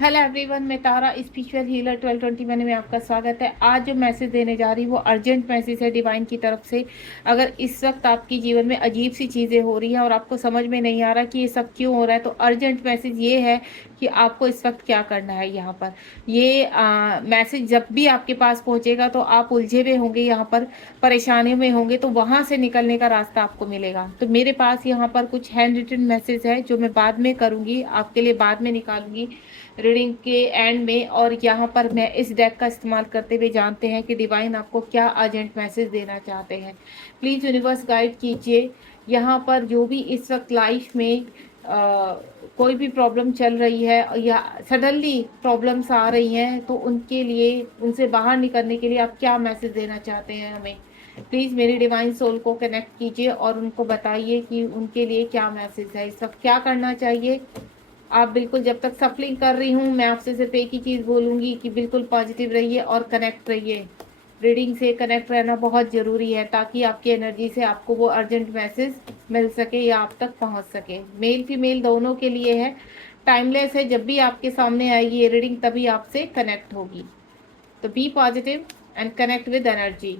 Hello everyone, मैं तारा spiritual healer 1221 में आपका स्वागत है। आज जो मैसेज देने जा रही हूँ वो अर्जेंट मैसेज है डिवाइन की तरफ से। अगर इस वक्त आपके जीवन में अजीब सी चीज़ें हो रही हैं और आपको समझ में नहीं आ रहा कि ये सब क्यों हो रहा है, तो अर्जेंट मैसेज ये है कि आपको इस वक्त क्या करना है। यहाँ पर ये मैसेज जब भी आपके पास पहुँचेगा तो आप उलझे हुए होंगे, यहाँ पर परेशानियों में होंगे, तो वहाँ से निकलने का रास्ता आपको मिलेगा। तो मेरे पास यहाँ पर कुछ हैंड रिटन मैसेज है जो मैं बाद में करूँगी, आपके लिए बाद में निकालूंगी रीडिंग के एंड में। और यहाँ पर मैं इस डेक का इस्तेमाल करते हुए जानते हैं कि डिवाइन आपको क्या अर्जेंट मैसेज देना चाहते हैं। प्लीज़ यूनिवर्स गाइड कीजिए। यहाँ पर जो भी इस वक्त लाइफ में कोई भी प्रॉब्लम चल रही है या सडनली प्रॉब्लम्स आ रही हैं, तो उनके लिए, उनसे बाहर निकलने के लिए आप क्या मैसेज देना चाहते हैं हमें। प्लीज़ मेरी डिवाइन सोल को कनेक्ट कीजिए और उनको बताइए कि उनके लिए क्या मैसेज है, इस वक्त क्या करना चाहिए। आप बिल्कुल, जब तक सफलिंग कर रही हूँ मैं आपसे सिर्फ एक ही चीज़ बोलूँगी कि बिल्कुल पॉजिटिव रहिए और कनेक्ट रहिए। रीडिंग से कनेक्ट रहना बहुत ज़रूरी है ताकि आपकी एनर्जी से आपको वो अर्जेंट मैसेज मिल सके या आप तक पहुँच सके। मेल फीमेल दोनों के लिए है, टाइमलेस है। जब भी आपके सामने आएगी ये रीडिंग तभी आपसे कनेक्ट होगी। तो be positive and connect with energy.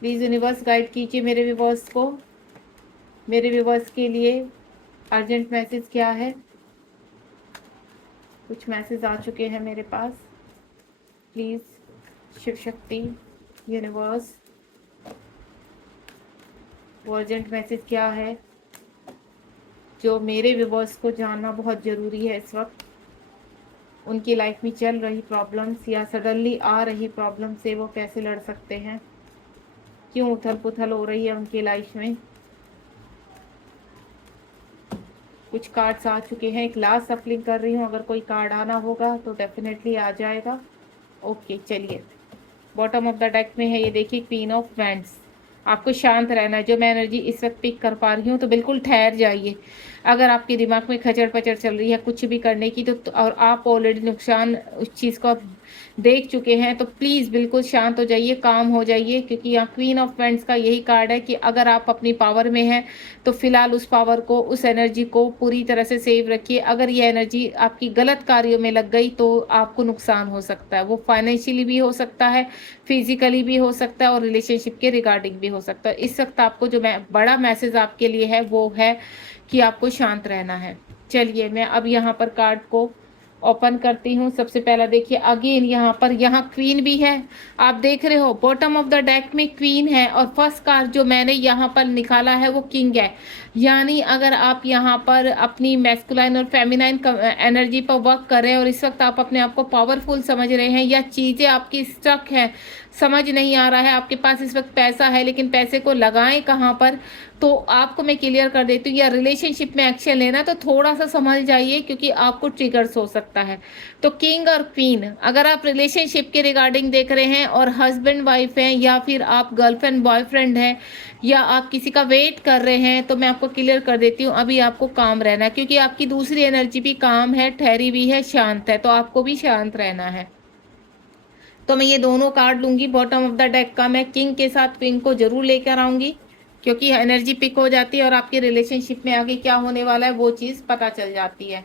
Please universe guide कीजिए मेरे व्यूअर्स को। मेरे व्यूअर्स के लिए अर्जेंट मैसेज क्या है। कुछ मैसेज आ चुके हैं मेरे पास। प्लीज़ शिव शक्ति, यूनिवर्स, वो अर्जेंट मैसेज क्या है जो मेरे व्यूअर्स को जानना बहुत ज़रूरी है इस वक्त। उनकी लाइफ में चल रही प्रॉब्लम्स या सडनली आ रही प्रॉब्लम से वो कैसे लड़ सकते हैं, क्यों उथल पुथल हो रही है उनकी लाइफ में। कुछ कार्ड्स आ चुके हैं, एक लास्ट सफलिंग कर रही हूँ, अगर कोई कार्ड आना होगा तो डेफिनेटली आ जाएगा। ओके चलिए, बॉटम ऑफ द डेक में है ये देखिए, क्वीन ऑफ वैंड्स। आपको शांत रहना है। जो मैं एनर्जी इस वक्त पिक कर पा रही हूँ, तो बिल्कुल ठहर जाइए। अगर आपके दिमाग में खचड़ पचड़ चल रही है कुछ भी करने की, तो और आप ऑलरेडी नुकसान उस चीज़ को आप देख चुके हैं, तो प्लीज़ बिल्कुल शांत हो जाइए, काम हो जाइए। क्योंकि यहाँ क्वीन ऑफ वैंड्स का यही कार्ड है कि अगर आप अपनी पावर में हैं तो फिलहाल उस पावर को, उस एनर्जी को पूरी तरह से सेव रखिए। अगर ये एनर्जी आपकी गलत कार्यों में लग गई तो आपको नुकसान हो सकता है। वो फाइनेंशियली भी हो सकता है, फिजिकली भी हो सकता है और रिलेशनशिप के रिगार्डिंग भी हो सकता है। इस वक्त आपको जो बड़ा मैसेज आपके लिए है वो है कि आपको शांत रहना है। चलिए मैं अब यहाँ पर कार्ड को ओपन करती हूँ। सबसे पहला देखिए, अगेन यहाँ पर यहाँ क्वीन भी है। आप देख रहे हो बॉटम ऑफ द डेक में क्वीन है और फर्स्ट कार्ड जो मैंने यहाँ पर निकाला है वो किंग है। यानी अगर आप यहाँ पर अपनी मैस्कुलाइन और फेमिनाइन एनर्जी पर वर्क कर रहे हैं और इस वक्त आप अपने आप को पावरफुल समझ रहे हैं या चीज़ें आपकी स्टक हैं, समझ नहीं आ रहा है, आपके पास इस वक्त पैसा है लेकिन पैसे को लगाएं कहाँ पर, तो आपको मैं क्लियर कर देती हूँ। या रिलेशनशिप में एक्शन लेना तो थोड़ा सा संभल जाइए क्योंकि आपको ट्रिगर्स हो सकता है। तो किंग और क्वीन, अगर आप रिलेशनशिप के रिगार्डिंग देख रहे हैं और हस्बैंड वाइफ हैं या फिर आप गर्लफ्रेंड बॉयफ्रेंड हैं या आप किसी का वेट कर रहे हैं, तो मैं आपको क्लियर कर देती हूँ अभी आपको काम रहना है क्योंकि आपकी दूसरी एनर्जी भी काम है, ठहरी भी है, शांत है, तो आपको भी शांत रहना है। तो मैं ये दोनों कार्ड लूंगी बॉटम ऑफ द डेक का। मैं किंग के साथ क्वीन को जरूर लेकर आऊंगी क्योंकि एनर्जी पिक हो जाती है और आपके रिलेशनशिप में आगे क्या होने वाला है वो चीज़ पता चल जाती है।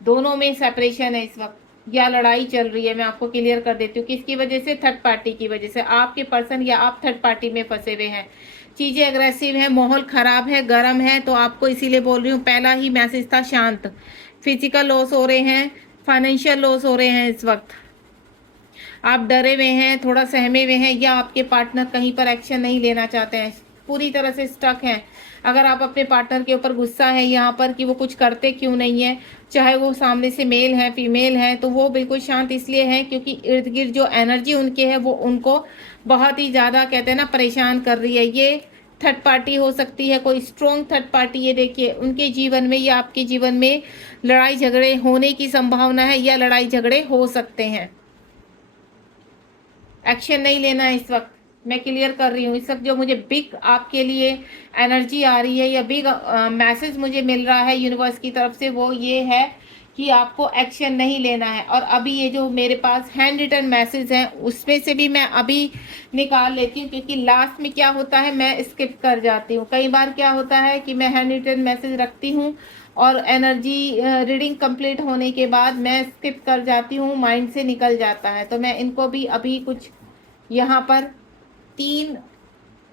दोनों में सेपरेशन है इस वक्त या लड़ाई चल रही है। मैं आपको क्लियर कर देती हूँ किसकी वजह से, थर्ड पार्टी की वजह से। आपके पर्सन या आप थर्ड पार्टी में फंसे हुए हैं, चीज़ें अग्रेसिव है, माहौल ख़राब है, गर्म है, तो आपको इसीलिए बोल रही हूँ। पहला ही मैसेज था शांत। फिजिकल लॉस हो रहे हैं, फाइनेंशियल लॉस हो रहे हैं, इस वक्त आप डरे हुए हैं, थोड़ा सहमे हुए हैं या आपके पार्टनर कहीं पर एक्शन नहीं लेना चाहते हैं, पूरी तरह से स्टक हैं। अगर आप अपने पार्टनर के ऊपर गुस्सा है यहाँ पर कि वो कुछ करते क्यों नहीं है, चाहे वो सामने से मेल है फीमेल है, तो वो बिल्कुल शांत इसलिए है क्योंकि इर्द गिर्द जो एनर्जी उनके है वो उनको बहुत ही ज़्यादा, कहते हैं ना, परेशान कर रही है। ये थर्ड पार्टी हो सकती है, कोई स्ट्रॉन्ग थर्ड पार्टी। ये देखिए उनके जीवन में या आपके जीवन में लड़ाई झगड़े होने की संभावना है या लड़ाई झगड़े हो सकते हैं। एक्शन नहीं लेना है इस वक्त, मैं क्लियर कर रही हूँ। इस वक्त जो मुझे बिग आपके लिए एनर्जी आ रही है या बिग मैसेज मुझे मिल रहा है यूनिवर्स की तरफ से, वो ये है कि आपको एक्शन नहीं लेना है। और अभी ये जो मेरे पास हैंड रिटन मैसेज हैं उसमें से भी मैं अभी निकाल लेती हूँ क्योंकि लास्ट में क्या होता है मैं स्किप कर जाती हूँ। कई बार क्या होता है कि मैं हैंड रिटन मैसेज रखती हूँ और एनर्जी रीडिंग कंप्लीट होने के बाद मैं स्किप कर जाती हूँ, माइंड से निकल जाता है। तो मैं इनको भी अभी कुछ यहाँ पर 3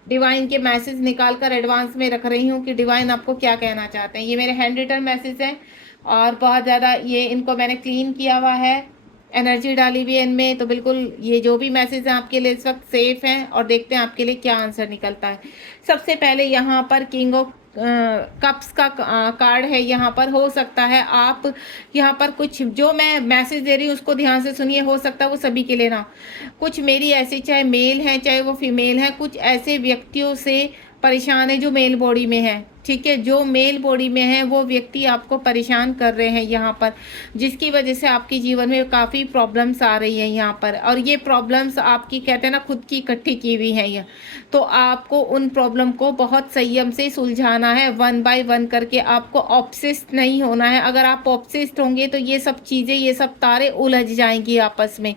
डिवाइन के मैसेज निकाल कर एडवांस में रख रही हूँ कि डिवाइन आपको क्या कहना चाहते हैं। ये मेरे हैंड रिटन मैसेज हैं और बहुत ज़्यादा ये इनको मैंने क्लीन किया हुआ है, एनर्जी डाली हुई है इनमें। तो बिल्कुल ये जो भी मैसेज हैं आपके लिए इस वक्त सेफ हैं और देखते हैं आपके लिए क्या आंसर निकलता है। सबसे पहले यहाँ पर किंग ऑफ कप्स का कार्ड है। यहाँ पर हो सकता है आप यहाँ पर कुछ जो मैं मैसेज दे रही हूँ उसको ध्यान से सुनिए, हो सकता है वो सभी के लिए ना। कुछ मेरी ऐसी, चाहे मेल है चाहे वो फीमेल है, कुछ ऐसे व्यक्तियों से परेशान है जो मेल बॉडी में है, ठीक है। जो मेल बॉडी में है वो व्यक्ति आपको परेशान कर रहे हैं यहाँ पर, जिसकी वजह से आपके जीवन में काफ़ी प्रॉब्लम्स आ रही हैं यहाँ पर। और ये प्रॉब्लम्स आपकी, कहते हैं ना, खुद की इकट्ठी की हुई है ये। तो आपको उन प्रॉब्लम को बहुत संयम से सुलझाना है, 1 बाय 1 करके। आपको ऑब्सेस्ड नहीं होना है। अगर आप ऑब्सेस्ड होंगे तो ये सब चीज़ें, ये सब तारे उलझ जाएंगी आपस में।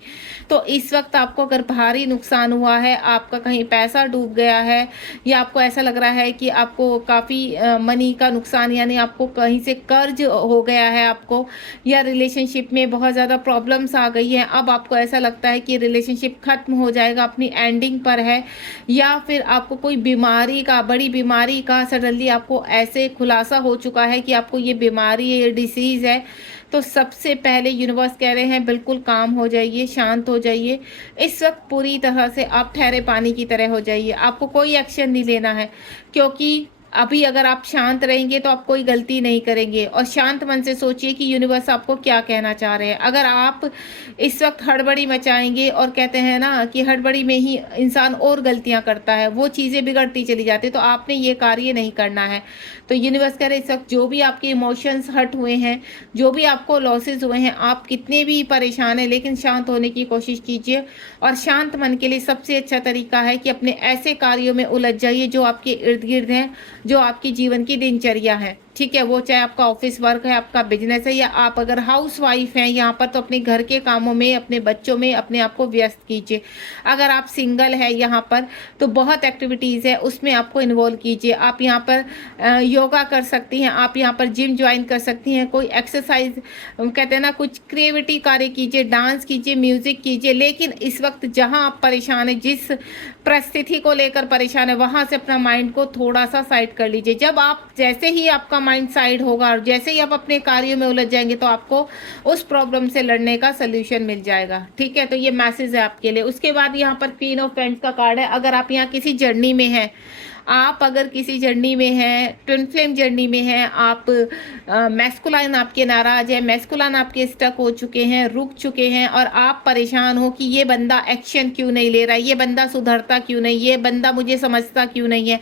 तो इस वक्त आपको अगर भारी नुकसान हुआ है, आपका कहीं पैसा डूब गया है, या आपको ऐसा लग रहा है कि आपको काफ़ी मनी का नुकसान, यानी आपको कहीं से कर्ज हो गया है आपको, या रिलेशनशिप में बहुत ज़्यादा प्रॉब्लम्स आ गई हैं, अब आपको ऐसा लगता है कि रिलेशनशिप ख़त्म हो जाएगा, अपनी एंडिंग पर है, या फिर आपको कोई बीमारी का, बड़ी बीमारी का सडनली आपको ऐसे खुलासा हो चुका है कि आपको ये बीमारी है, ये डिसीज़ है, तो सबसे पहले यूनिवर्स कह रहे हैं बिल्कुल काम हो जाइए, शांत हो जाइए। इस वक्त पूरी तरह से आप ठहरे पानी की तरह हो जाइए। आपको कोई एक्शन नहीं लेना है, क्योंकि अभी अगर आप शांत रहेंगे तो आप कोई गलती नहीं करेंगे। और शांत मन से सोचिए कि यूनिवर्स आपको क्या कहना चाह रहे हैं। अगर आप इस वक्त हड़बड़ी मचाएंगे, और कहते हैं ना कि हड़बड़ी में ही इंसान और गलतियां करता है, वो चीज़ें बिगड़ती चली जाती, तो आपने ये कार्य नहीं करना है। तो यूनिवर्स कह रहे हैं इस वक्त जो भी आपके इमोशंस हर्ट हुए हैं, जो भी आपको लॉसेज हुए हैं, आप कितने भी परेशान हैं, लेकिन शांत होने की कोशिश कीजिए। और शांत मन के लिए सबसे अच्छा तरीका है कि अपने ऐसे कार्यों में उलझ जाइए जो आपके इर्द गिर्द हैं, जो आपकी जीवन की दिनचर्या है, ठीक है। वो चाहे आपका ऑफिस वर्क है, आपका बिजनेस है, या आप अगर हाउस वाइफ हैं यहाँ पर, तो अपने घर के कामों में, अपने बच्चों में अपने आप को व्यस्त कीजिए। अगर आप सिंगल है यहाँ पर, तो बहुत एक्टिविटीज़ है, उसमें आपको इन्वॉल्व कीजिए। आप यहाँ पर योगा कर सकती हैं, आप यहाँ पर जिम ज्वाइन कर सकती हैं, कोई एक्सरसाइज, कहते हैं ना, कुछ क्रिएटिविटी कार्य कीजिए, डांस कीजिए, म्यूजिक कीजिए। लेकिन इस वक्त जहाँ आप परेशान हैं, जिस परिस्थिति को लेकर परेशान है, वहाँ से अपना माइंड को थोड़ा सा साइड कर लीजिए। जब आप, जैसे ही आपका माइंड साइड होगा और जैसे ही आप अपने कार्यों में उलझ जाएंगे, तो आपको उस प्रॉब्लम से लड़ने का सोल्यूशन मिल जाएगा, ठीक है। तो ये मैसेज है आपके लिए। उसके बाद यहाँ पर क्वीन ऑफ पेंट्स का कार्ड है। अगर आप यहाँ किसी जर्नी में हैं, आप अगर किसी जर्नी में हैं, ट्विन फ्लेम जर्नी में हैं, आप मैस्कुलाइन आपके नाराज है, मैस्कुलाइन आपके स्टक हो चुके हैं, रुक चुके हैं, और आप परेशान हो कि ये बंदा एक्शन क्यों नहीं ले रहा है, ये बंदा सुधरता क्यों नहीं, ये बंदा मुझे समझता क्यों नहीं है,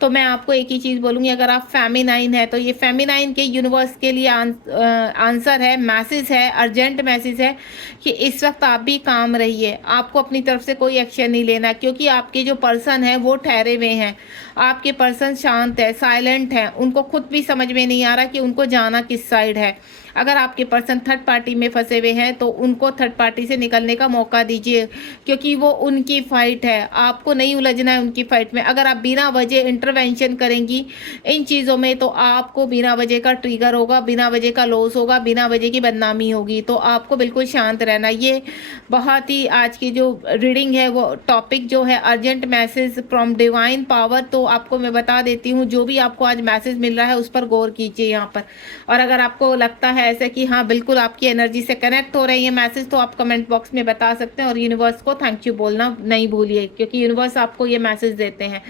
तो मैं आपको एक ही चीज़ बोलूँगी, अगर आप फेमिनाइन है तो ये फेमिनाइन के यूनिवर्स के लिए आंसर है, मैसेज है, अर्जेंट मैसेज है कि इस वक्त आप भी काम रहिए। आपको अपनी तरफ से कोई एक्शन नहीं लेना, क्योंकि आपके जो पर्सन है वो ठहरे हुए हैं। आपके पर्सन शांत है, साइलेंट है, उनको खुद भी समझ में नहीं आ रहा कि उनको जाना किस साइड है। अगर आपके पर्सन थर्ड पार्टी में फंसे हुए हैं, तो उनको थर्ड पार्टी से निकलने का मौका दीजिए, क्योंकि वो उनकी फाइट है, आपको नहीं उलझना है उनकी फाइट में। अगर आप बिना वजह इंटरवेंशन करेंगी इन चीज़ों में, तो आपको बिना वजह का ट्रिगर होगा, बिना वजह का लॉस होगा, बिना वजह की बदनामी होगी। तो आपको बिल्कुल शांत रहना। ये बहुत ही आज की जो रीडिंग है, वो टॉपिक जो है urgent message from divine power, तो आपको मैं बता देती हूँ, जो भी आपको आज मैसेज मिल रहा है उस पर गौर कीजिए यहाँ पर। और अगर आपको लगता है ऐसे कि हाँ बिल्कुल आपकी एनर्जी से कनेक्ट हो रही है मैसेज, तो आप कमेंट बॉक्स में बता सकते हैं। और यूनिवर्स को थैंक यू बोलना नहीं भूलिए, क्योंकि यूनिवर्स आपको ये मैसेज देते हैं।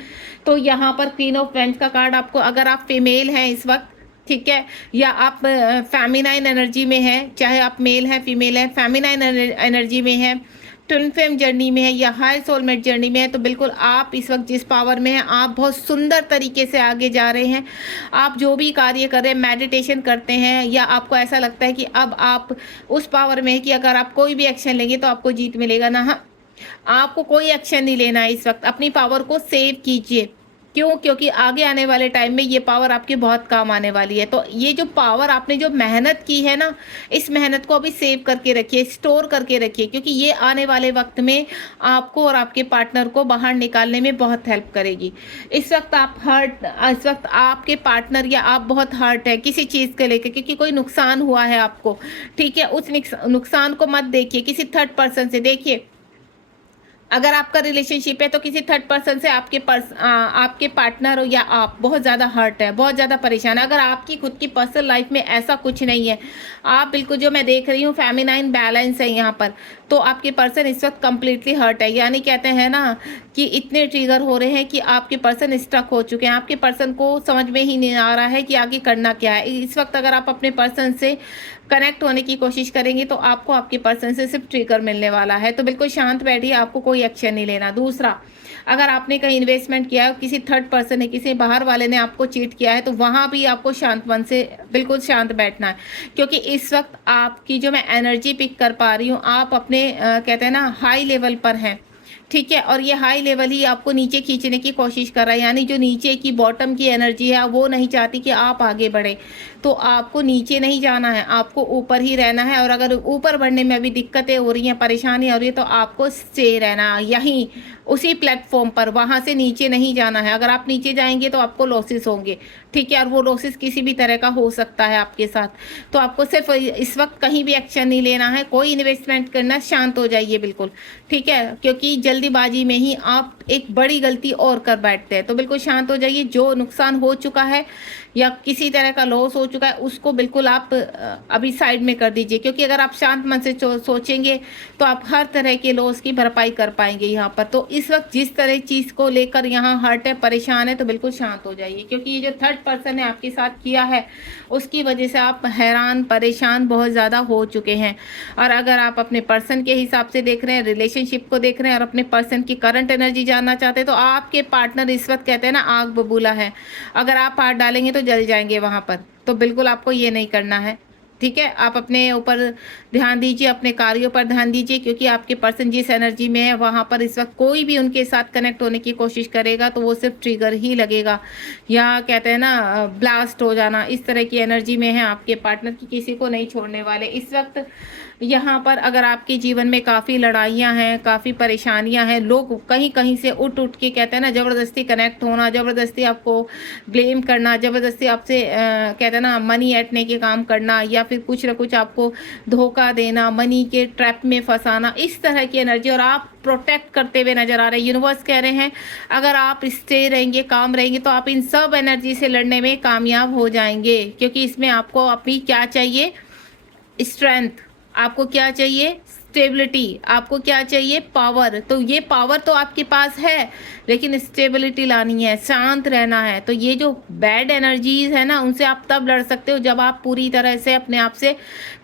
तो यहाँ पर क्वीन ऑफ पेंट्स का कार्ड आपको, अगर आप फीमेल हैं इस वक्त, ठीक है, या आप फेमिनाइन एनर्जी में हैं, चाहे आप मेल हैं फीमेल हैं, फेमिनाइन एनर्जी में हैं, ट्विन फ्लेम जर्नी में है, या हाई सोलमेट जर्नी में है, तो बिल्कुल आप इस वक्त जिस पावर में हैं, आप बहुत सुंदर तरीके से आगे जा रहे हैं। आप जो भी कार्य कर रहे हैं, मेडिटेशन करते हैं, या आपको ऐसा लगता है कि अब आप उस पावर में है कि अगर आप कोई भी एक्शन लेंगे तो आपको जीत मिलेगा ना, हाँ, आपको कोई एक्शन नहीं लेना है इस वक्त। अपनी पावर को सेव कीजिए, क्यों? क्योंकि आगे आने वाले टाइम में ये पावर आपके बहुत काम आने वाली है। तो ये जो पावर आपने जो मेहनत की है ना, इस मेहनत को अभी सेव करके रखिए, स्टोर करके रखिए, क्योंकि ये आने वाले वक्त में आपको और आपके पार्टनर को बाहर निकालने में बहुत हेल्प करेगी। इस वक्त आपके पार्टनर या आप बहुत हर्ट है किसी चीज़ को लेकर, क्योंकि कोई नुकसान हुआ है आपको, ठीक है? उस नुकसान को मत देखिए, किसी थर्ड पर्सन से देखिए। अगर आपका रिलेशनशिप है तो किसी थर्ड पर्सन से आपके पार्टनर हो या आप बहुत ज़्यादा हर्ट है, बहुत ज़्यादा परेशान है। अगर आपकी खुद की पर्सनल लाइफ में ऐसा कुछ नहीं है, आप बिल्कुल, जो मैं देख रही हूँ, फेमिनाइन बैलेंस है यहाँ पर, तो आपके पर्सन इस वक्त कंप्लीटली हर्ट है। यानी कहते हैं ना कि इतने ट्रिगर हो रहे हैं कि आपके पर्सन स्टक हो चुके हैं, आपके पर्सन को समझ में ही नहीं आ रहा है कि आगे करना क्या है। इस वक्त अगर आप अपने पर्सन से कनेक्ट होने की कोशिश करेंगे तो आपको आपके पर्सन से सिर्फ ट्रिगर मिलने वाला है। तो बिल्कुल शांत बैठिए, आपको कोई एक्शन नहीं लेना। दूसरा, अगर आपने कहीं इन्वेस्टमेंट किया है, किसी थर्ड पर्सन ने, किसी बाहर वाले ने आपको चीट किया है, तो वहाँ भी आपको शांत मन से बिल्कुल शांत बैठना है, क्योंकि इस वक्त आपकी जो मैं एनर्जी पिक कर पा रही हूँ, आप अपने कहते हैं ना हाई लेवल पर हैं, ठीक है? और ये हाई लेवल ही आपको नीचे खींचने की कोशिश कर रहा है। यानी जो नीचे की बॉटम की एनर्जी है वो नहीं चाहती कि आप आगे बढ़े, तो आपको नीचे नहीं जाना है, आपको ऊपर ही रहना है। और अगर ऊपर बढ़ने में अभी दिक्कतें हो रही हैं, परेशानी हो रही है, तो आपको स्टे रहना यहीं उसी प्लेटफॉर्म पर, वहाँ से नीचे नहीं जाना है। अगर आप नीचे जाएंगे तो आपको लॉसेस होंगे, ठीक है? और वो लॉसेस किसी भी तरह का हो सकता है आपके साथ। तो आपको सिर्फ इस वक्त कहीं भी एक्शन नहीं लेना है, कोई इन्वेस्टमेंट करना, शांत हो जाइए बिल्कुल, ठीक है? क्योंकि जल्दीबाजी में ही आप एक बड़ी गलती और कर बैठते हैं। तो बिल्कुल शांत हो जाइए। जो नुकसान हो चुका है या किसी तरह का लॉस हो चुका है, उसको बिल्कुल आप अभी साइड में कर दीजिए, क्योंकि अगर आप शांत मन से सोचेंगे तो आप हर तरह के लॉस की भरपाई कर पाएंगे यहाँ पर। तो इस वक्त जिस तरह चीज़ को लेकर यहाँ हर्ट है, परेशान है, तो बिल्कुल शांत हो जाइए, क्योंकि ये जो थर्ड पर्सन ने आपके साथ किया है उसकी वजह से आप हैरान परेशान बहुत ज़्यादा हो चुके हैं। और अगर आप अपने पर्सन के हिसाब से देख रहे हैं, रिलेशनशिप को देख रहे हैं और अपने पर्सन की करंट एनर्जी जानना चाहते हैं, तो आपके पार्टनर इस वक्त कहते हैं ना आग बबूला है। अगर आप हाथ डालेंगे तो जल जाएंगे वहाँ पर। तो बिल्कुल आपको ये नहीं करना है, ठीक है? आप अपने ऊपर ध्यान दीजिए, अपने कार्यों पर ध्यान दीजिए, क्योंकि आपके पर्सन जिस एनर्जी में है वहाँ पर इस वक्त कोई भी उनके साथ कनेक्ट होने की कोशिश करेगा तो वो सिर्फ ट्रिगर ही लगेगा, या कहते हैं ना ब्लास्ट हो जाना, इस तरह की एनर्जी में है आपके पार्टनर की, किसी को नहीं छोड़ने वाले इस वक्त। यहाँ पर अगर आपके जीवन में काफ़ी लड़ाइयाँ हैं, काफ़ी परेशानियाँ हैं, लोग कहीं कहीं से उठ उठ के कहते हैं ना ज़बरदस्ती कनेक्ट होना, ज़बरदस्ती आपको ब्लेम करना, ज़बरदस्ती आपसे कहते हैं ना मनी ऐंठने के काम करना, या फिर कुछ ना कुछ आपको धोखा देना, मनी के ट्रैप में फंसाना, इस तरह की एनर्जी, और आप प्रोटेक्ट करते हुए नजर आ रहे हैं। यूनिवर्स कह रहे हैं अगर आप स्टे रहेंगे, काम रहेंगे, तो आप इन सब एनर्जी से लड़ने में कामयाब हो जाएंगे, क्योंकि इसमें आपको अपनी क्या चाहिए? स्ट्रेंथ। आपको क्या चाहिए? स्टेबिलिटी। आपको क्या चाहिए? पावर। तो ये पावर तो आपके पास है, लेकिन स्टेबिलिटी लानी है, शांत रहना है। तो ये जो बैड एनर्जीज है ना, उनसे आप तब लड़ सकते हो जब आप पूरी तरह से अपने आप से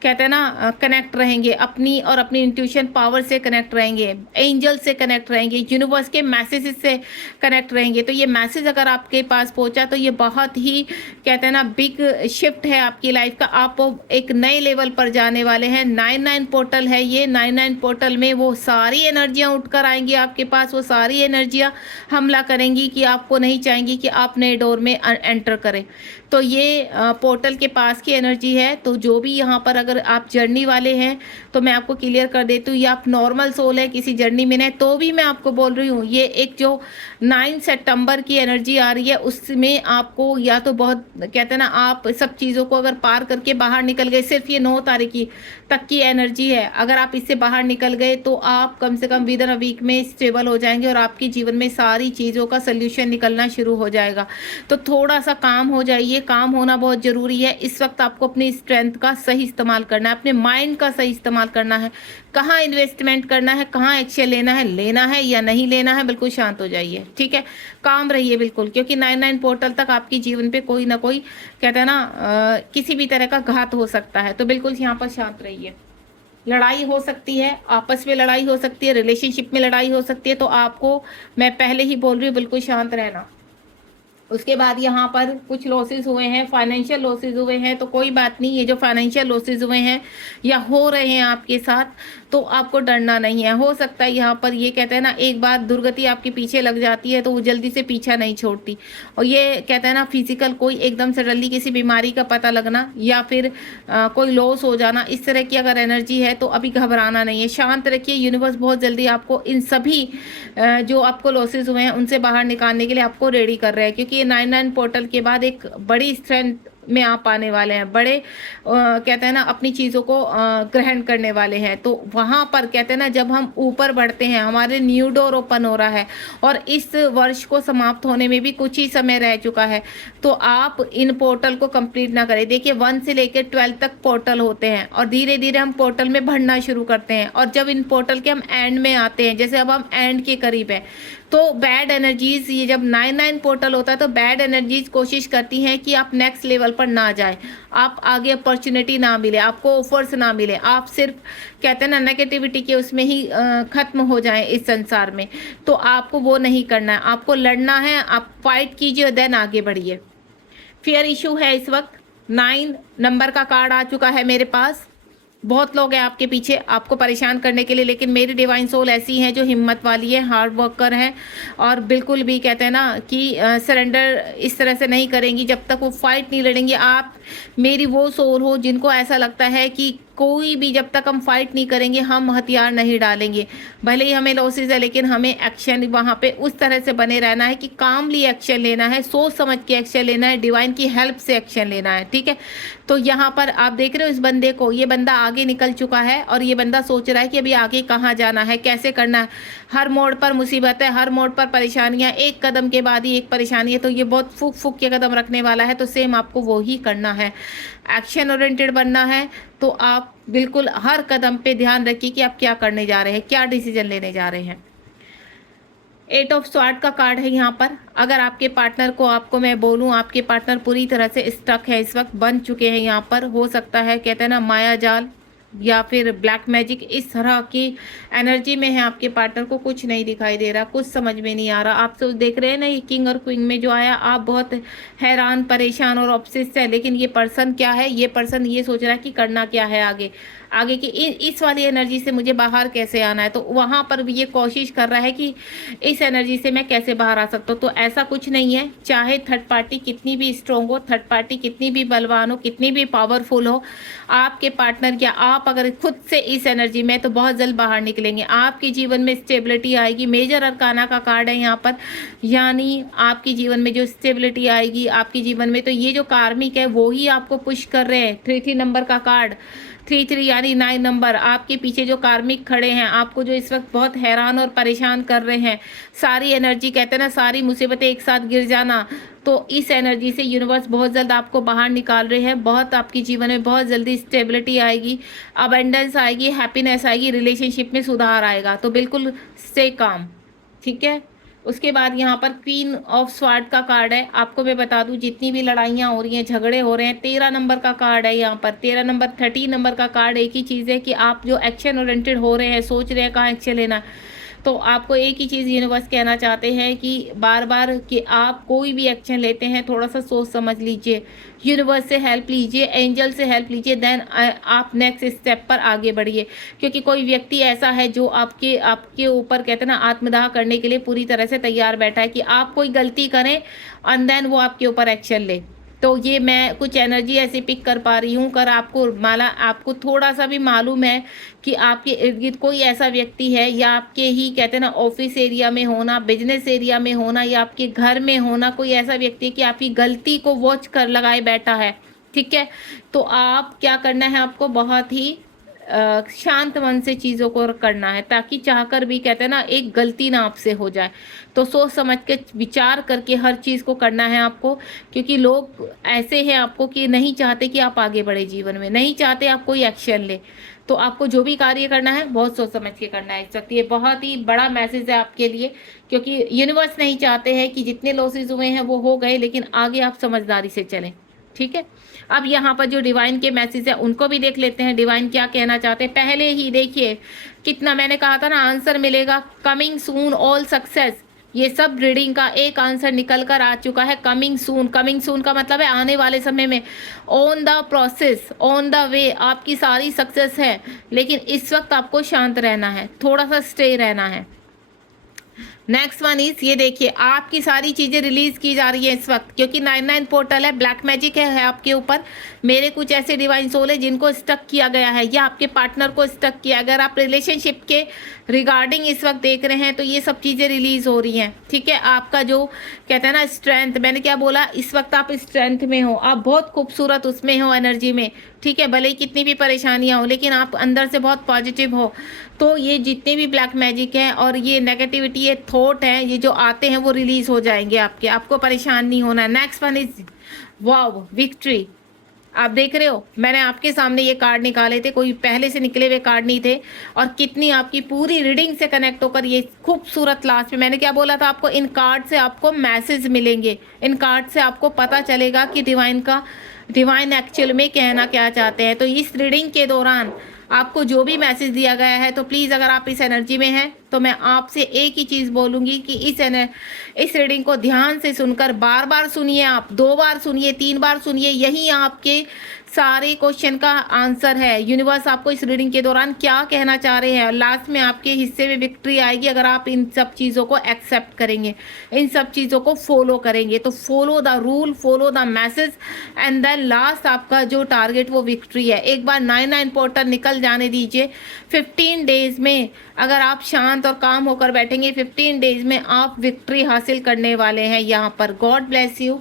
कहते हैं ना कनेक्ट रहेंगे, अपनी और अपनी इंट्यूशन पावर से कनेक्ट रहेंगे, एंजल से कनेक्ट रहेंगे, यूनिवर्स के मैसेजेस से कनेक्ट रहेंगे। तो ये मैसेज अगर आपके पास पहुंचा तो ये बहुत ही कहते हैं ना बिग शिफ्ट है आपकी लाइफ का। आप एक नए लेवल पर जाने वाले हैं। 99 पोर्टल है ये। 99 पोर्टल में वो सारी एनर्जियां उठकर आएंगी आपके पास, वो सारी एनर्जियां हमला करेंगी कि आपको नहीं चाहेंगी कि आप नए डोर में एंटर करें। तो ये पोर्टल के पास की एनर्जी है। तो जो भी यहाँ पर अगर आप जर्नी वाले हैं तो मैं आपको क्लियर कर देती हूँ, या आप नॉर्मल सोल है किसी जर्नी में नहीं, तो भी मैं आपको बोल रही हूँ ये एक जो 9 सितंबर की एनर्जी आ रही है उसमें आपको या तो बहुत कहते हैं ना आप सब चीज़ों को अगर पार करके बाहर निकल गए, सिर्फ ये 9 तारीख की तक की एनर्जी है, अगर आप इससे बाहर निकल गए तो आप कम से कम विद इन अ वीक में स्टेबल हो जाएंगे और आपके जीवन में सारी चीज़ों का सोल्यूशन निकलना शुरू हो जाएगा। तो थोड़ा सा काम हो जाइए, काम होना बहुत ज़रूरी है। इस वक्त आपको अपनी स्ट्रेंथ का सही इस्तेमाल करना है, अपने माइंड का सही इस्तेमाल करना है, कहाँ इन्वेस्टमेंट करना है, कहाँ एक्शन लेना है या नहीं लेना है। बिल्कुल शांत हो जाइए, ठीक है? काम रहिए बिल्कुल, क्योंकि 99 पोर्टल तक आपके जीवन पे कोई ना कोई कहते हैं ना किसी भी तरह का घात हो सकता है। तो बिल्कुल यहाँ पर शांत रहिए। लड़ाई हो सकती है, आपस में लड़ाई हो सकती है, रिलेशनशिप में लड़ाई हो सकती है, तो आपको मैं पहले ही बोल रही हूँ बिल्कुल शांत रहना। उसके बाद यहाँ पर कुछ लॉसेस हुए हैं, फाइनेंशियल लॉसेस हुए हैं, तो कोई बात नहीं, ये जो फाइनेंशियल लॉसेस हुए हैं या हो रहे हैं आपके साथ, तो आपको डरना नहीं है। हो सकता है यहाँ पर, ये कहते हैं ना, एक बार दुर्गति आपके पीछे लग जाती है तो वो जल्दी से पीछा नहीं छोड़ती। और ये कहते हैं ना, फिजिकल कोई एकदम सडनली किसी बीमारी का पता लगना या फिर कोई लॉस हो जाना, इस तरह की अगर एनर्जी है तो अभी घबराना नहीं है, शांत रखिए। यूनिवर्स बहुत जल्दी आपको इन सभी जो आपको लॉसेस हुए हैं उनसे बाहर निकालने के लिए आपको रेडी कर रहे हैं, क्योंकि ये 99 पोर्टल के बाद एक बड़ी स्ट्रेंथ में आप आने वाले हैं, बड़े कहते हैं ना, अपनी चीज़ों को ग्रहण करने वाले हैं। तो वहाँ पर कहते हैं ना, जब हम ऊपर बढ़ते हैं, हमारे न्यू डोर ओपन हो रहा है, और इस वर्ष को समाप्त होने में भी कुछ ही समय रह चुका है, तो आप इन पोर्टल को कंप्लीट ना करें। देखिए 1 से लेकर 12 तक पोर्टल होते हैं, और धीरे धीरे हम पोर्टल में बढ़ना शुरू करते हैं, और जब इन पोर्टल के हम एंड में आते हैं, जैसे अब हम एंड के करीब हैं, तो बैड एनर्जीज, ये जब 99 पोर्टल होता है तो बैड एनर्जीज कोशिश करती हैं कि आप नेक्स्ट लेवल पर ना जाए, आप आगे अपॉर्चुनिटी ना मिले, आपको ऑफर्स ना मिले, आप सिर्फ कहते हैं ना नेगेटिविटी के उसमें ही खत्म हो जाए इस संसार में। तो आपको वो नहीं करना है, आपको लड़ना है, आप फाइट कीजिए और देन आगे बढ़िए। फियर इशू है इस वक्त, 9 नंबर का कार्ड आ चुका है मेरे पास। बहुत लोग हैं आपके पीछे आपको परेशान करने के लिए, लेकिन मेरी डिवाइन सोल ऐसी है जो हिम्मत वाली है, हार्ड वर्कर है, और बिल्कुल भी कहते हैं ना कि सरेंडर इस तरह से नहीं करेंगी जब तक वो फाइट नहीं लड़ेंगी। आप मेरी वो सोल हो जिनको ऐसा लगता है कि कोई भी, जब तक हम फाइट नहीं करेंगे हम हथियार नहीं डालेंगे, भले ही हमें लॉसेस है, लेकिन हमें एक्शन वहाँ पे उस तरह से बने रहना है कि कामली एक्शन लेना है, सोच समझ के एक्शन लेना है, डिवाइन की हेल्प से एक्शन लेना है, ठीक है। तो यहाँ पर आप देख रहे हो इस बंदे को, ये बंदा आगे निकल चुका है, और ये बंदा सोच रहा है कि अभी आगे कहाँ जाना है, कैसे करना है। हर मोड़ पर मुसीबत है, हर मोड़ पर परेशानियाँ, एक कदम के बाद ही एक परेशानी है, तो ये बहुत फूक फूक के कदम रखने वाला है। तो सेम आपको वो ही करना है, एक्शन ओरिएंटेड बनना है। तो आप बिल्कुल हर कदम पे ध्यान रखिए कि आप क्या करने जा रहे हैं, क्या डिसीजन लेने जा रहे हैं। 8 ऑफ स्वॉर्ड का कार्ड है यहाँ पर। अगर आपके पार्टनर को, आपको मैं बोलूँ, आपके पार्टनर पूरी तरह से स्टक है इस वक्त, बन चुके हैं यहाँ पर, हो सकता है कहते हैं ना माया जाल या फिर ब्लैक मैजिक, इस तरह की एनर्जी में है आपके पार्टनर को। कुछ नहीं दिखाई दे रहा, कुछ समझ में नहीं आ रहा। आप तो देख रहे हैं ना, ये किंग और क्वीन में जो आया, आप बहुत हैरान, परेशान और ऑब्सेस्ड है, लेकिन ये पर्सन क्या है, ये पर्सन ये सोच रहा है कि करना क्या है आगे, आगे की इस वाली एनर्जी से मुझे बाहर कैसे आना है। तो वहाँ पर भी ये कोशिश कर रहा है कि इस एनर्जी से मैं कैसे बाहर आ सकता हूँ। तो ऐसा कुछ नहीं है, चाहे थर्ड पार्टी कितनी भी स्ट्रोंग हो, थर्ड पार्टी कितनी भी बलवान हो, कितनी भी पावरफुल हो, आपके पार्टनर या आप अगर खुद से इस एनर्जी में, तो बहुत जल्द बाहर निकलेंगे। आपके जीवन में स्टेबिलिटी आएगी। मेजर अरकाना का कार्ड है यहाँ पर, यानी आपके जीवन में जो स्टेबिलिटी आएगी आपके जीवन में, तो ये जो कार्मिक है वो ही आपको पुश कर रहे हैं। 3 नंबर का कार्ड, 3 यानी 9 नंबर, आपके पीछे जो कार्मिक खड़े हैं, आपको जो इस वक्त बहुत हैरान और परेशान कर रहे हैं, सारी एनर्जी, कहते हैं ना सारी मुसीबतें एक साथ गिर जाना, तो इस एनर्जी से यूनिवर्स बहुत जल्द आपको बाहर निकाल रहे हैं। बहुत आपके जीवन में बहुत जल्दी स्टेबिलिटी आएगी, अबेंडेंस आएगी, हैप्पीनेस आएगी, रिलेशनशिप में सुधार आएगा। तो बिल्कुल स्टे काम, ठीक है। उसके बाद यहाँ पर क्वीन ऑफ स्वॉर्ड का कार्ड है। आपको मैं बता दूं, जितनी भी लड़ाइयाँ हो रही हैं, झगड़े हो रहे हैं, 13 नंबर का कार्ड है यहाँ पर। 13 नंबर, 13 नंबर का कार्ड एक ही चीज़ है कि आप जो एक्शन ओरिएंटेड हो रहे हैं, सोच रहे हैं कहाँ एक्शन लेना, तो आपको एक ही चीज़ यूनिवर्स कहना चाहते हैं कि बार बार कि आप कोई भी एक्शन लेते हैं थोड़ा सा सोच समझ लीजिए, यूनिवर्स से हेल्प लीजिए, एंजल से हेल्प लीजिए, देन आप नेक्स्ट स्टेप पर आगे बढ़िए। क्योंकि कोई व्यक्ति ऐसा है जो आपके आपके ऊपर कहते हैं ना आत्मदाह करने के लिए पूरी तरह से तैयार बैठा है कि आप कोई गलती करें एंड देन वो आपके ऊपर एक्शन ले। तो ये मैं कुछ एनर्जी ऐसी पिक कर पा रही हूँ। कर आपको माला, आपको थोड़ा सा भी मालूम है कि आपके इर्द गिर्द कोई ऐसा व्यक्ति है, या आपके ही कहते हैं ना ऑफिस एरिया में होना, बिजनेस एरिया में होना, या आपके घर में होना, कोई ऐसा व्यक्ति कि आपकी गलती को वॉच कर लगाए बैठा है, ठीक है। तो आप क्या करना है, आपको बहुत ही शांत मन से चीज़ों को करना है, ताकि चाहकर भी कहते हैं ना एक गलती ना आपसे हो जाए। तो सोच समझ के विचार करके हर चीज़ को करना है आपको, क्योंकि लोग ऐसे हैं आपको कि नहीं चाहते कि आप आगे बढ़े जीवन में, नहीं चाहते आप कोई एक्शन ले। तो आपको जो भी कार्य करना है बहुत सोच समझ के करना है इस वक्त। ये बहुत ही बड़ा मैसेज है आपके लिए, क्योंकि यूनिवर्स नहीं चाहते हैं कि जितने लॉसेज हुए हैं वो हो गए, लेकिन आगे आप समझदारी से चलें, ठीक है। अब यहाँ पर जो डिवाइन के मैसेज है उनको भी देख लेते हैं, डिवाइन क्या कहना चाहते हैं। पहले ही देखिए कितना मैंने कहा था ना, आंसर मिलेगा, कमिंग सून ऑल सक्सेस, ये सब रीडिंग का एक आंसर निकल कर आ चुका है, कमिंग सून। कमिंग सून का मतलब है आने वाले समय में, on the process, on the way, आपकी सारी सक्सेस है। लेकिन इस वक्त आपको शांत रहना है, थोड़ा सा स्टे रहना है। नेक्स्ट वन इज, ये देखिए आपकी सारी चीजें रिलीज की जा रही है इस वक्त, क्योंकि 99 पोर्टल है, ब्लैक मैजिक है आपके ऊपर। मेरे कुछ ऐसे डिवाइन सोल है जिनको स्टक किया गया है, या आपके पार्टनर को स्टक किया। अगर आप रिलेशनशिप के रिगार्डिंग इस वक्त देख रहे हैं तो ये सब चीजें रिलीज हो रही हैं, ठीक है। आपका जो कहते हैं ना स्ट्रेंथ, मैंने क्या बोला, इस वक्त आप स्ट्रेंथ में हो, आप बहुत खूबसूरत उसमें हो, एनर्जी में, ठीक है। भले ही कितनी भी परेशानियां हो, लेकिन आप अंदर से बहुत पॉजिटिव हो। तो ये जितने भी ब्लैक मैजिक है और ये नेगेटिविटी, ये थॉट है, ये जो आते हैं वो रिलीज हो जाएंगे आपके, आपको परेशान नहीं होना। Next one is wow, victory. आप देख रहे हो, मैंने आपके सामने ये कार्ड निकाले थे, कोई पहले से निकले हुए कार्ड नहीं थे, और कितनी आपकी पूरी रीडिंग से कनेक्ट होकर ये खूबसूरत लास्ट में, मैंने क्या बोला था आपको, इन कार्ड से आपको मैसेज मिलेंगे, इन कार्ड से आपको पता चलेगा कि डिवाइन एक्चुअल में कहना क्या चाहते हैं। तो इस रीडिंग के दौरान आपको जो भी मैसेज दिया गया है, तो प्लीज़ अगर आप इस एनर्जी में हैं तो मैं आपसे एक ही चीज़ बोलूँगी कि इस रीडिंग को ध्यान से सुनकर बार बार सुनिए, आप 2 बार सुनिए, 3 बार सुनिए, यही आपके सारे क्वेश्चन का आंसर है। यूनिवर्स आपको इस रीडिंग के दौरान क्या कहना चाह रहे हैं, और लास्ट में आपके हिस्से में विक्ट्री आएगी अगर आप इन सब चीज़ों को एक्सेप्ट करेंगे, इन सब चीज़ों को फॉलो करेंगे। तो follow the rule, follow the message, and then last आपका जो टारगेट वो विक्ट्री है। एक बार 99 पोर्टल निकल जाने दीजिए। 15 डेज में अगर आप शांत और काम होकर बैठेंगे, 15 डेज में आप विक्ट्री हासिल करने वाले हैं यहाँ पर। God bless you.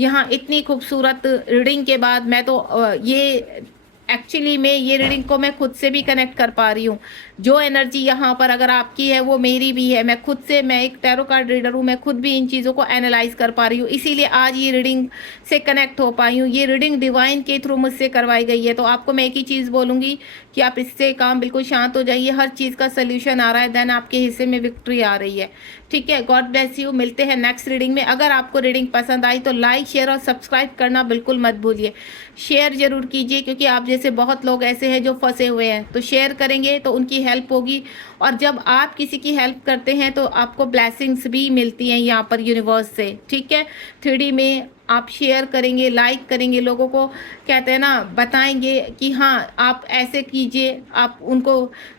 यहाँ इतनी खूबसूरत रीडिंग के बाद मैं तो ये एक्चुअली में ये रीडिंग को मैं खुद से भी कनेक्ट कर पा रही हूँ। जो एनर्जी यहाँ पर अगर आपकी है वो मेरी भी है। मैं खुद से, मैं एक टैरो कार्ड रीडर हूँ, मैं खुद भी इन चीज़ों को एनालाइज कर पा रही हूँ, इसीलिए आज ये रीडिंग से कनेक्ट हो पाई हूँ। ये रीडिंग डिवाइन के थ्रू मुझसे करवाई गई है। तो आपको मैं एक ही चीज़ बोलूँगी कि आप इससे काम बिल्कुल शांत हो जाइए, हर चीज़ का सोल्यूशन आ रहा है, देन आपके हिस्से में विक्ट्री आ रही है, ठीक है। God bless you. मिलते हैं नेक्स्ट रीडिंग में। अगर आपको रीडिंग पसंद आई तो लाइक, शेयर और सब्सक्राइब करना बिल्कुल मत भूलिए। शेयर जरूर कीजिए, क्योंकि आप जैसे बहुत लोग ऐसे हैं जो फंसे हुए हैं, तो शेयर करेंगे तो उनकी हेल्प होगी। और जब आप किसी की हेल्प करते हैं तो आपको ब्लेसिंग्स भी मिलती हैं यहाँ पर यूनिवर्स से, ठीक है। 3D में आप शेयर करेंगे, लाइक करेंगे, लोगों को कहते हैं ना बताएंगे कि हाँ आप ऐसे कीजिए, आप उनको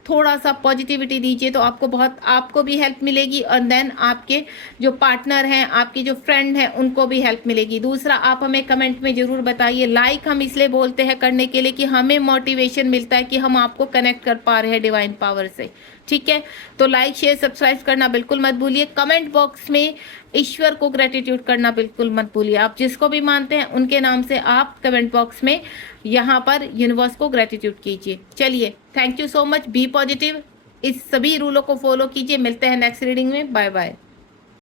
थोड़ा सा पॉजिटिविटी दीजिए, तो आपको भी हेल्प मिलेगी, और देन आपके जो पार्टनर हैं, आपके जो फ्रेंड हैं, उनको भी हेल्प मिलेगी। दूसरा, आप हमें कमेंट में ज़रूर बताइए। लाइक हम इसलिए बोलते हैं करने के लिए कि हमें मोटिवेशन मिलता है कि हम आपको कनेक्ट कर पा रहे हैं डिवाइन पावर से, ठीक है। तो लाइक, शेयर, सब्सक्राइब करना बिल्कुल मत भूलिए। कमेंट बॉक्स में ईश्वर को ग्रेटिट्यूड करना बिल्कुल मत भूलिए। आप जिसको भी मानते हैं उनके नाम से आप कमेंट बॉक्स में यहाँ पर यूनिवर्स को ग्रेटिट्यूड कीजिए। चलिए, thank you so much. Be positive, इस सभी रूलों को फॉलो कीजिए। मिलते हैं नेक्स्ट रीडिंग में। Bye bye.